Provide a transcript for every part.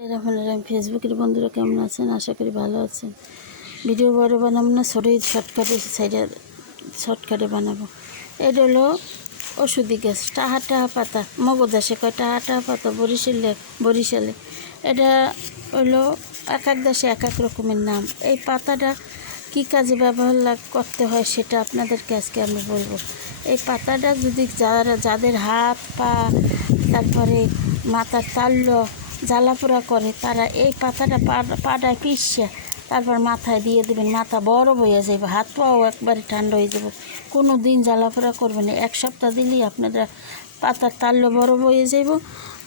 আমি ফেসবুকের বন্ধুরা কেমন আছেন? আশা করি ভালো আছেন। ভিডিও বড় বানাবো না, ছোটোই শর্টকাটে বানাবো। এটা হলো ওষুধি গাছ, টাহা টাহা পাতা, মগদাসে কয় টাহা টাহা পাতা, বরিশালে এটা হলো এক এক দেশে এক এক রকমের নাম। এই পাতাটা কী কাজে ব্যবহার করতে হয় সেটা আপনাদেরকে আজকে আমি বলবো। এই পাতাটা যদি যাদের হাত পা তারপরে মাথার তাল্য জ্বালাপোড়া করে তারা এই পাতাটা পাটায় পিষিয়ে তারপর মাথায় দিয়ে দেবেন। মাথা বরফ হয়ে যাবে, হাত পাও একবারে ঠান্ডা হয়ে যাবে, কোনো দিন জ্বালাপোড়া করবে না। এক সপ্তাহ দিলেই আপনারা পাতার তাল্য বরফ হয়ে যাইব,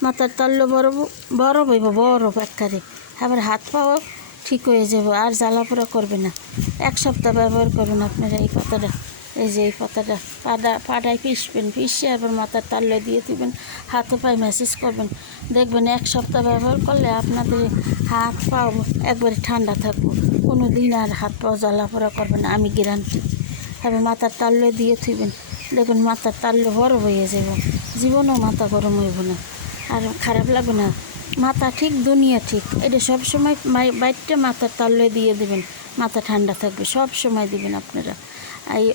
মাথার তাল্য বরফ হইব, বরফ একবারে। আবার হাত পাও ঠিক হয়ে যাব, আর জ্বালাপোড়া করবে না। এক সপ্তাহ ব্যবহার করবেন আপনারা এই পাতাটা। এই যে এই পাতাটা পাটায় পিষে আবার মাথার তাল্য দিয়ে দিবেন, হাতে পায়ে ম্যাসেজ করবেন। দেখবেন এক সপ্তাহ ব্যবহার করলে আপনাদের হাত পাও একবারে ঠান্ডা থাকবো, কোনো দিন আর হাত পাও জ্বালাপোড়া করবে না, আমি গ্যারান্টি। এবার মাথার তাল্য দিয়ে থুইবেন, দেখবেন মাথার তাল্য বরফ হয়ে যাব, জীবনও মাথা গরম হইব না, আর খারাপ লাগবে না। মাথা ঠিক, দুনিয়া ঠিক। এটা সবসময় বাইরটা মাথার তাল্য দিয়ে দেবেন, মাথা ঠান্ডা থাকবে, সব সময় দিবেন আপনারা। এই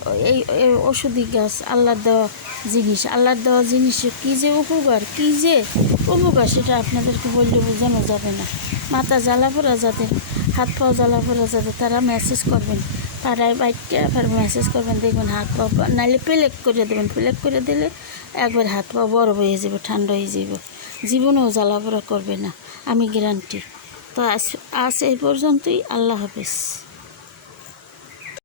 এই ওষুধি গাছ আল্লাহর দেওয়া জিনিস, আল্লাহর দেওয়া জিনিসের কী যে উপকার সেটা আপনাদেরকে বললে বোঝানো যাবে না। মাথা জ্বালাপোড়া যাদের, হাত পাও জ্বালাপোড়া যাদের, তারা মেসেজ করবেন, পাড়ায় বাইকটা আবার মেসেজ করবেন, দেখবেন হাত পা, নাহলে প্লেক করে দেবেন। প্লেক করে দিলে একবার হাত পা বরফ হয়ে যাবে, ঠান্ডা হয়ে যাবে, জীবনেও জ্বালাপোড়া করবে না, আমি গ্যারান্টি। তো আজ এই পর্যন্তই। আল্লাহ হাফেজ।